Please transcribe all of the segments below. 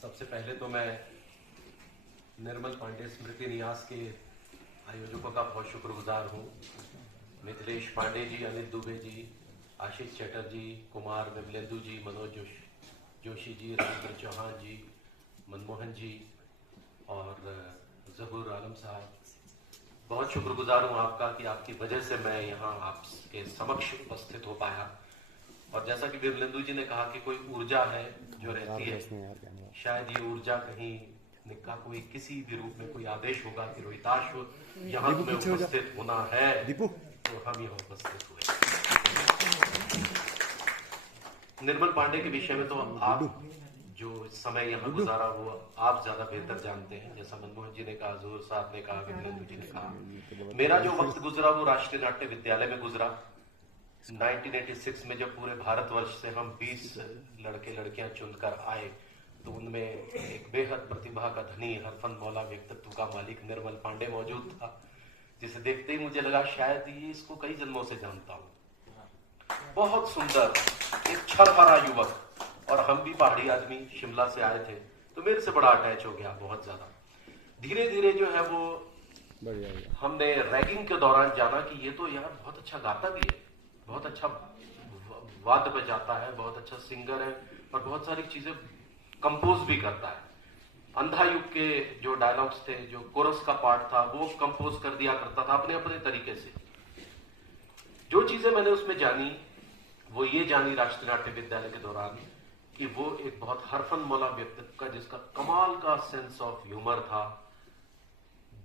सबसे पहले तो मैं निर्मल पांडे स्मृति न्यास के आयोजकों का बहुत शुक्रगुजार हूँ। मिथिलेश पांडे जी, अनिल दुबे जी, आशीष चटर्जी, कुमार विमलेंदु जी, मनोज जोशी जी, रविंद्र चौहान जी, मनमोहन जी और जहूर आलम साहब, बहुत शुक्रगुजार हूँ आपका कि आपकी वजह से मैं यहाँ आपके समक्ष उपस्थित हो पाया। और जैसा कि विमलेंदु जी ने कहा कि कोई ऊर्जा है जो रहती है, शायद ये ऊर्जा कहीं का कोई किसी भी रूप में कोई आदेश होगा कि रोहिताश यहाँ तुम्हें उपस्थित होना है, तो हम यहाँ उपस्थित हुए। निर्मल पांडे के विषय में तो आप जो समय यहाँ गुजारा वो आप ज्यादा बेहतर जानते हैं। जैसा मनमोहन जी ने कहा, जोर साहब ने कहा, विमलेंदु जी ने कहा, मेरा जो वक्त गुजरा वो राष्ट्रीय नाट्य विद्यालय में गुजरा। 1986 में जब पूरे भारतवर्ष से हम 20 लड़के लड़कियां चुनकर आए तो उनमें एक बेहद प्रतिभा का धनी, हरफन मौला व्यक्तित्व का मालिक निर्मल पांडे मौजूद था, जिसे देखते ही मुझे लगा शायद ये इसको कई जन्मों से जानता हूँ। बहुत सुंदर, एक छरहरा युवक, और हम भी पहाड़ी आदमी, शिमला से आए थे, तो मेरे से बड़ा अटैच हो गया बहुत ज्यादा। धीरे धीरे जो है वो हमने रैगिंग के दौरान जाना कि ये तो यार बहुत अच्छा गाता भी है, बहुत अच्छा वाद्य बजाता है, बहुत अच्छा सिंगर है और बहुत सारी चीजें कंपोज भी करता है। अंधा युग के जो डायलॉग्स थे, जो कोरस का पार्ट था, वो कंपोज कर दिया करता था अपने अपने तरीके से। जो चीजें मैंने उसमें जानी वो ये जानी राष्ट्रीय नाट्य विद्यालय के दौरान कि वो एक बहुत हरफन मौला व्यक्तित्व का, जिसका कमाल का सेंस ऑफ ह्यूमर था,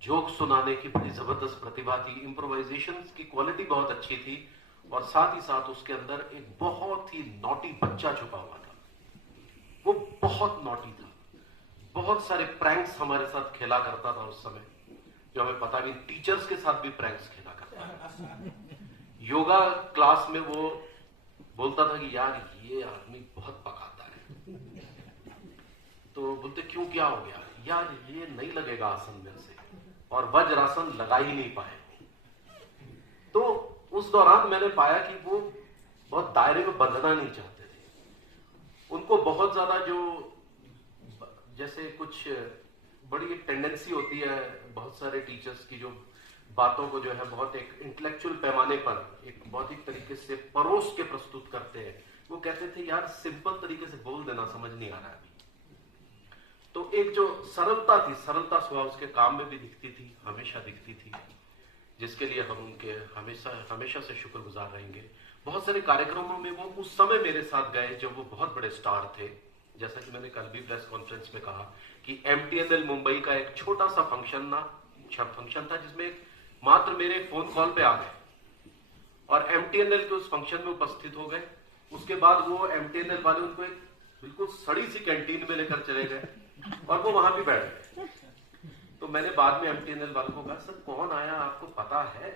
जोक सुनाने की बड़ी जबरदस्त प्रतिभा थी, इम्प्रोवाइजेशन की क्वालिटी बहुत अच्छी थी और साथ ही साथ उसके अंदर एक बहुत ही नॉटी बच्चा छुपा हुआ था। वो बहुत नॉटी था, बहुत सारे प्रैंक्स हमारे साथ खेला करता था उस समय, जो हमें पता भी, टीचर्स के साथ भी प्रैंक्स खेला करता था। योगा क्लास में वो बोलता था कि यार ये आदमी बहुत पकाता है, तो बोलते क्यों, क्या हो गया यार, ये नहीं लगेगा आसन में से, और वज्रासन लगा ही नहीं पाए। तो उस दौरान मैंने पाया कि वो बहुत दायरे में बंधना नहीं चाहते थे। उनको बहुत ज्यादा जो जैसे कुछ बड़ी एक टेंडेंसी होती है बहुत सारे टीचर्स की, जो बातों को जो है बहुत एक इंटेलेक्चुअल पैमाने पर एक बौद्धिक तरीके से परोस के प्रस्तुत करते हैं। वो कहते थे यार सिंपल तरीके से बोल देना, समझ नहीं आ रहा है अभी। तो एक जो सरलता थी, सरलता स्वभाव उसके काम में भी दिखती थी, हमेशा दिखती थी, जिसके लिए हम उनके हमेशा से शुक्रगुजार रहेंगे। बहुत सारे कार्यक्रमों में वो उस समय मेरे साथ गए जब वो बहुत बड़े स्टार थे। जैसा कि मैंने कल भी प्रेस कॉन्फ्रेंस में कहा कि MTNL मुंबई का एक छोटा सा फंक्शन था जिसमें मात्र मेरे फोन कॉल पे आ गए और MTNL के उस फंक्शन में उपस्थित हो गए। उसके बाद वो MTNL वाले उनको एक बिल्कुल सड़ी सी कैंटीन में लेकर चले गए और वो वहां भी बैठ गए। तो मैंने बाद में MTNL वालों को कहा, सर कौन आया आपको पता है,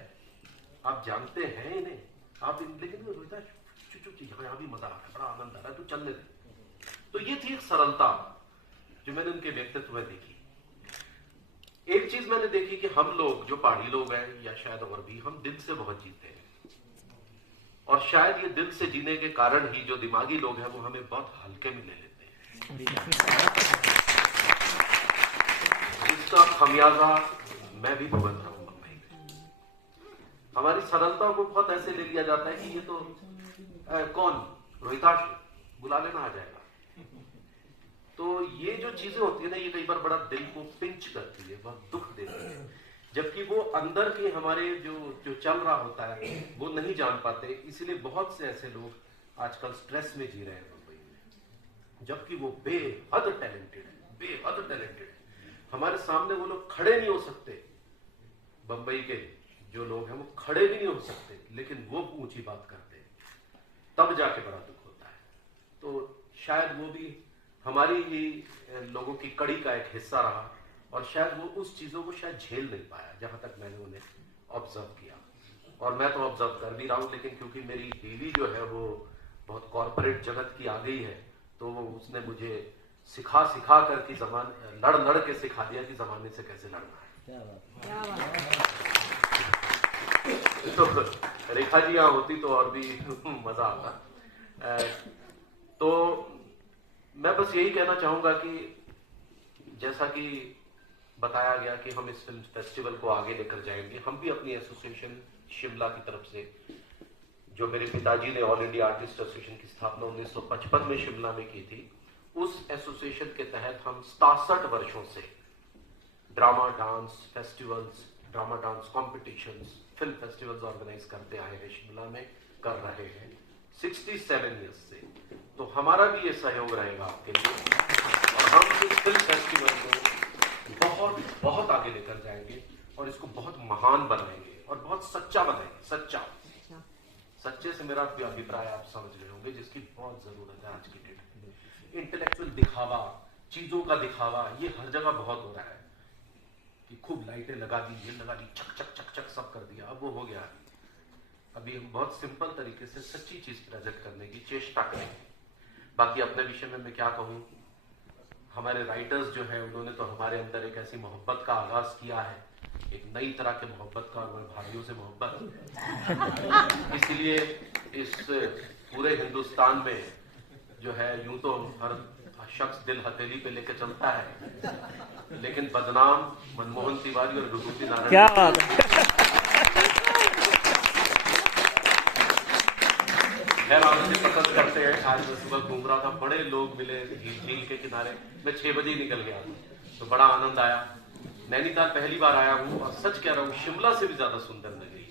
आप जानते हैं इन्हें, आप लेकिन रोहिता चुप यहाँ भी मजा आ रहा है, बड़ा आनंद आ रहा है, तो चलने दे। तो ये थी एक सरलता जो मैंने उनके व्यक्तित्व में देखी। एक चीज मैंने देखी कि हम लोग जो पहाड़ी लोग हैं या शायद और भी, हम दिल से बहुत जीते हैं और शायद ये दिल से जीने के कारण ही जो दिमागी लोग हैं वो हमें बहुत हल्के में ले लेते हैं, जिसका खमियाजा मैं भी भुगत रहा हूं मुंबई में। हमारी सरलता को बहुत ऐसे ले लिया जाता है कि ये तो कौन, रोहिताश बुला लेना, आ जाएगा। तो ये जो चीजें होती है ना, ये कई बार बड़ा दिल को पिंच करती है, बहुत दुख देती है, जबकि वो अंदर के हमारे जो चल रहा होता है वो नहीं जान पाते। इसीलिए बहुत से ऐसे लोग आजकल स्ट्रेस में जी रहे हैं मुंबई में, जबकि वो बेहद टैलेंटेड है, बेहद टैलेंटेड है। हमारे सामने वो लोग खड़े नहीं हो सकते, बंबई के जो लोग हैं वो खड़े भी नहीं हो सकते, लेकिन वो ऊंची बात करते हैं, तब जाके बड़ा दुख होता है। तो शायद वो भी हमारी ही लोगों की कड़ी का एक हिस्सा रहा और शायद वो उस चीजों को शायद झेल नहीं पाया, जहां तक मैंने उन्हें ऑब्जर्व किया। और मैं तो ऑब्जर्व कर भी रहा हूं, लेकिन क्योंकि मेरी बीवी जो है वो बहुत कॉर्पोरेट जगत की आ गई है, तो उसने मुझे सिखा कर कि लड़ के सिखा दिया कि जमाने से कैसे लड़ना है। तो रेखा जी यहाँ होती तो और भी मजा आता। तो मैं बस यही कहना चाहूंगा कि जैसा कि बताया गया कि हम इस फिल्म फेस्टिवल को आगे लेकर जाएंगे, हम भी अपनी एसोसिएशन शिमला की तरफ से, जो मेरे पिताजी ने ऑल इंडिया आर्टिस्ट एसोसिएशन की स्थापना 1955 में शिमला में की थी, उस एसोसिएशन के तहत हम 67 वर्षों से drama dance festivals, drama dance competitions, film festivals organise करते आए हैं, शिमला में कर रहे हैं 67 ईयर्स से। तो हमारा भी ये सहयोग रहेगा आपके लिए, और हम इस फिल्म फेस्टिवल को बहुत बहुत आगे लेकर जाएंगे और इसको बहुत महान बनाएंगे और बहुत सच्चा बनाएंगे। सच्चा, सच्चे से मेरा अभिप्राय आप समझ रहे होंगे, जिसकी बहुत जरूरत है आज की डेट में। इंटेलेक्चुअल दिखावा, चीजों का दिखावा, ये हर जगह बहुत हो रहा है कि खूब लाइटें लगा दी, ये लगा दी, चक चक चक चक सब कर दिया, अब वो हो गया। अभी हम बहुत सिंपल तरीके से सच्ची चीज प्रेजेंट करने की चेष्टा करेंगे। बाकी अपने विषय में मैं क्या कहूँ, हमारे राइटर्स जो है उन्होंने तो हमारे अंदर एक ऐसी मोहब्बत का आगाज किया है, एक नई तरह के मोहब्बत का, और भाइयों से मोहब्बत। इसलिए इस पूरे हिंदुस्तान में जो है, यूं तो हर शख्स दिल हथेली पे लेके चलता है, लेकिन बदनाम मनमोहन तिवारी और विभूति नारायण क्या खैर आप मुझे पसंद करते हैं। आज मैं सुबह घूम रहा था, बड़े लोग मिले झील के किनारे, मैं 6 बजे ही निकल गया तो बड़ा आनंद आया। नैनीताल पहली बार आया हूँ और सच कह रहा हूँ, शिमला से भी ज्यादा सुंदर नगरी।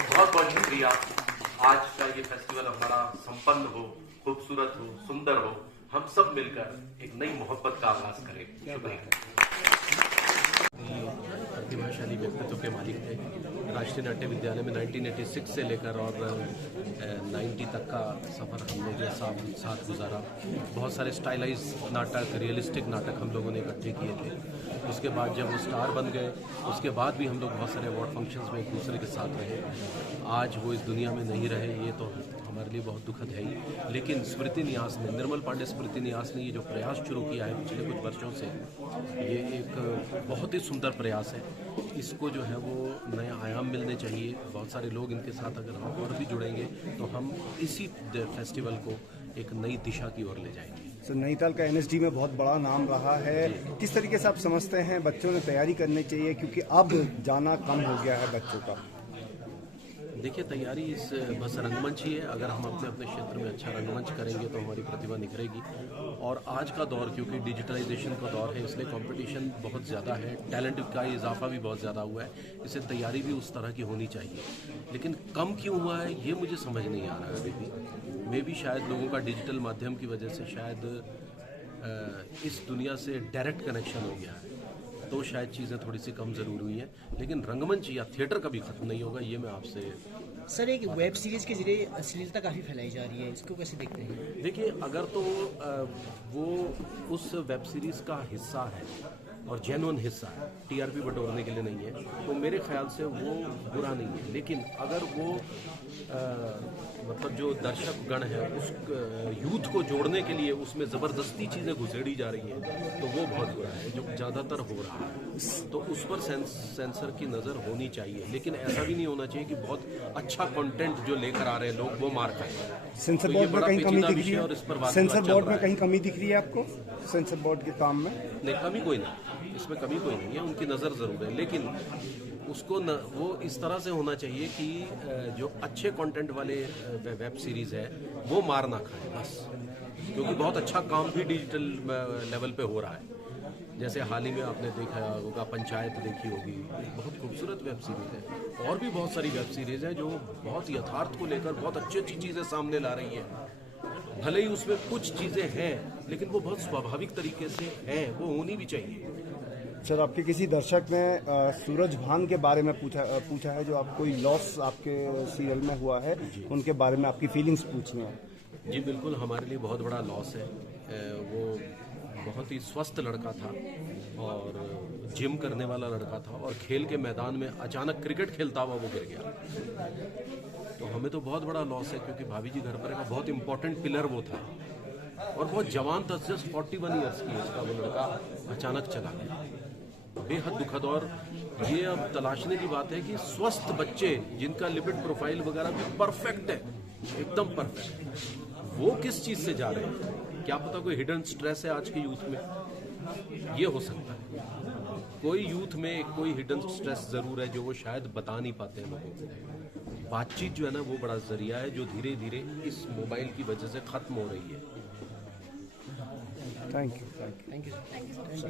बहुत बहुत शुक्रिया। आज का ये फेस्टिवल हमारा संपन्न हो, खूबसूरत हो, सुंदर हो, हम सब मिलकर एक नई मोहब्बत का आगाज करें। शुक्रिया। प्रतिभाशाली व्यक्तित्व के मालिक थे। राष्ट्रीय नाट्य विद्यालय में 1986 से लेकर और 90 तक का सफ़र हमने जो साथ गुजारा। बहुत सारे स्टाइलाइज नाटक, रियलिस्टिक नाटक हम लोगों ने इकट्ठे किए थे। उसके बाद जब वो स्टार बन गए, उसके बाद भी हम लोग बहुत सारे अवार्ड फंक्शंस में एक दूसरे के साथ रहे। आज वो इस दुनिया में नहीं रहे, ये तो हमारे लिए बहुत दुखद है ही। लेकिन स्मृति न्यास ने, निर्मल पांडे स्मृति न्यास ने ये जो प्रयास शुरू किया है पिछले कुछ वर्षों से, ये एक बहुत ही सुंदर प्रयास है। इसको जो है वो नया आयाम मिलने चाहिए। बहुत सारे लोग इनके साथ अगर हम और भी जुड़ेंगे तो हम इसी फेस्टिवल को एक नई दिशा की ओर ले जाएंगे। सर, नैनीताल का एनएसडी में बहुत बड़ा नाम रहा है, किस तरीके से आप समझते हैं बच्चों ने तैयारी करनी चाहिए, क्योंकि अब जाना कम हो गया है बच्चों का? देखिए, तैयारी इस बस रंगमंच ही है। अगर हम अपने अपने क्षेत्र में अच्छा रंगमंच करेंगे तो हमारी प्रतिभा निखरेगी। और आज का दौर क्योंकि डिजिटलाइजेशन का दौर है, इसलिए कंपटीशन बहुत ज़्यादा है, टैलेंट का इजाफा भी बहुत ज़्यादा हुआ है, इससे तैयारी भी उस तरह की होनी चाहिए। लेकिन कम क्यों हुआ है ये मुझे समझ नहीं आ रहा है अभी भी। मे भी शायद लोगों का डिजिटल माध्यम की वजह से शायद इस दुनिया से डायरेक्ट कनेक्शन हो गया है, तो शायद चीज़ें थोड़ी सी कम ज़रूर हुई हैं। लेकिन रंगमंच या थिएटर कभी ख़त्म नहीं होगा, ये मैं आपसे। सर, एक वेब सीरीज़ के जरिए अश्लीलता काफ़ी फैलाई जा रही है, इसको कैसे देखते हैं? देखिए, अगर तो वो उस वेब सीरीज़ का हिस्सा है और जेन्युइन हिस्सा है, टीआरपी बटोरने के लिए नहीं है, तो मेरे ख्याल से वो बुरा नहीं है। लेकिन अगर वो मतलब जो दर्शक गण है उस यूथ को जोड़ने के लिए उसमें ज़बरदस्ती चीज़ें घुसेड़ी जा रही हैं, तो वो बहुत बुरा है, जो ज़्यादातर हो रहा है। तो उस पर सेंसर की नज़र होनी चाहिए। लेकिन ऐसा भी नहीं होना चाहिए कि बहुत अच्छा कंटेंट जो लेकर आ रहे हैं लोग वो मार खाएं। सेंसर बोर्ड में कहीं कमी दिख रही है? सेंसर बोर्ड में कहीं कमी दिख रही है आपको, सेंसर बोर्ड के काम में? नहीं, कमी कोई नहीं, इसमें कमी कोई नहीं है, उनकी नज़र ज़रूर है। लेकिन उसको वो इस तरह से होना चाहिए कि जो अच्छे कंटेंट वाले वेब सीरीज़ है वो मार ना खाए बस, क्योंकि बहुत अच्छा काम भी डिजिटल लेवल पे हो रहा है। जैसे हाल ही में आपने देखा होगा, पंचायत देखी होगी, बहुत खूबसूरत वेब सीरीज़ है। और भी बहुत सारी वेब सीरीज़ है जो बहुत यथार्थ को लेकर बहुत अच्छी अच्छी चीज़ें सामने ला रही है। भले ही उसमें कुछ चीज़ें हैं, लेकिन वो बहुत स्वाभाविक तरीके से हैं, वो होनी भी चाहिए। सर, आपके किसी दर्शक ने सूरज भान के बारे में पूछा है, जो आप कोई लॉस आपके सीरियल में हुआ है, उनके बारे में आपकी फीलिंग्स पूछनी है। जी बिल्कुल, हमारे लिए बहुत बड़ा लॉस है। वो बहुत ही स्वस्थ लड़का था और जिम करने वाला लड़का था, और खेल के मैदान में अचानक क्रिकेट खेलता हुआ वो गिर गया। तो हमें तो बहुत बड़ा लॉस है, क्योंकि भाभी जी घर पर का बहुत इंपॉर्टेंट पिलर वो था, और बहुत जवान था, जस्ट 41 ईयर्स की एज का वो लड़का अचानक चला गया। बेहद दुखद। और ये अब तलाशने की बात है कि स्वस्थ बच्चे जिनका लिपिड प्रोफाइल वगैरह भी परफेक्ट है, एकदम परफेक्ट, वो किस चीज़ से जा रहे हैं। क्या पता कोई हिडन स्ट्रेस है आज के यूथ में, ये हो सकता है। कोई यूथ में कोई हिडन स्ट्रेस जरूर है जो वो शायद बता नहीं पाते हैं लोगों को। बातचीत जो है ना वो बड़ा जरिया है जो धीरे धीरे इस मोबाइल की वजह से खत्म हो रही है। Thank you. Thank you.